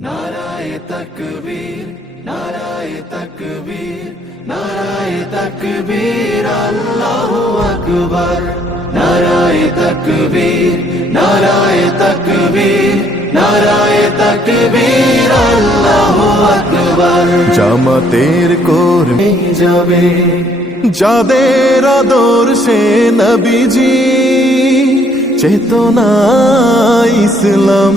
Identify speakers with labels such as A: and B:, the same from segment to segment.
A: নারায় তকবীর নারায় তকবীর নারায় তকবীর আল্লাহু আকবার নারায় তকবীর নারায় তকবীর নারায় তকবীর আল্লাহু আকবার
B: জামাতের কর্মী
A: যাবে।
B: যাদের আদর্শে নবীজি চেতনা ইসলাম।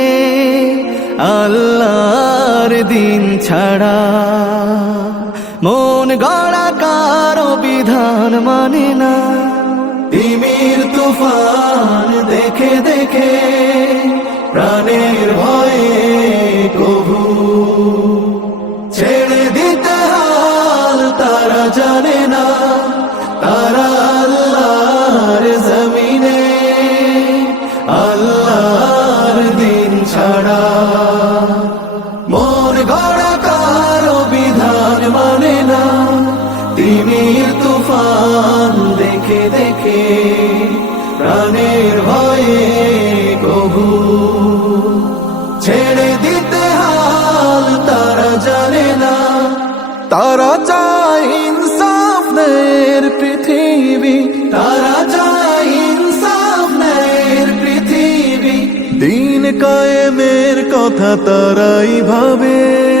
C: আল্লাহর দিন ছাড়া মন গড়া কারও বিধান মানে না।
A: তিমির তুফান দেখে দেখে প্রাণের ভয়ে কবু ছেড়ে দিতে হাল তারা জানে না। দেখে প্রাণের ভয়ে কবু। ছেড়ে দিতে হাল তারা জানে না।
B: তারা চায় ইনসাফ নের পৃথিবী।
A: তারা চায় ইনসাফ ন্যায়ের পৃথিবী।
B: দিন কায়েমের কথা তারাই ভাবে।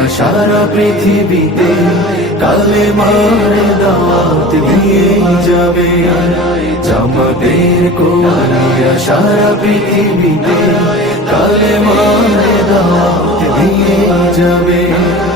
A: কর্মীরা সারা পৃথিবীতে কালে মারে দাওয়াত দিয়ে যাবে। জামাতের কর্মীরা সারা পৃথিবীতে কালে মারে দাওয়াত দিয়ে যাবে।